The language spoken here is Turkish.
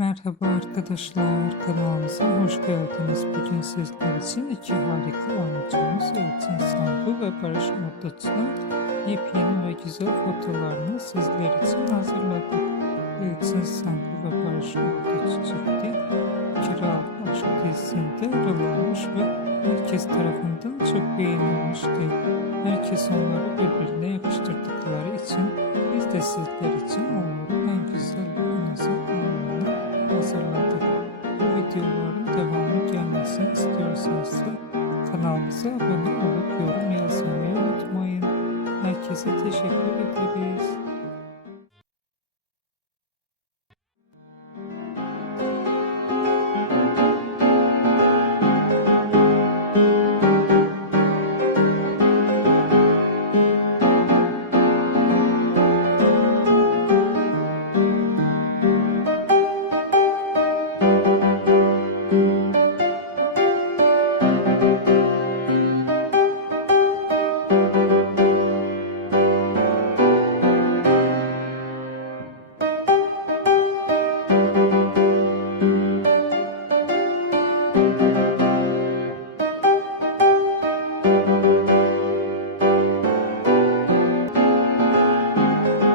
Merhaba arkadaşlar, kanalımıza hoş geldiniz. Bugün sizler için iki harika oyuncumuz Elçin Sangu ve Barış Arduç'un yepyeni ve güzel fotolarını sizler için hazırladık. Elçin Sangu ve Barış Arduç çifti Kiralık Aşk dizisinde rol almış ve herkes tarafından çok beğenilmişti. Herkes onları birbirine yakıştırdıkları için biz de sizler için onların en güzel ve en özel anlarını hazırladık. Bu videoların devamı gelmesini istiyorsanız kanalımıza abone olup yorum yazmayı unutmayın. Herkese teşekkür ederiz.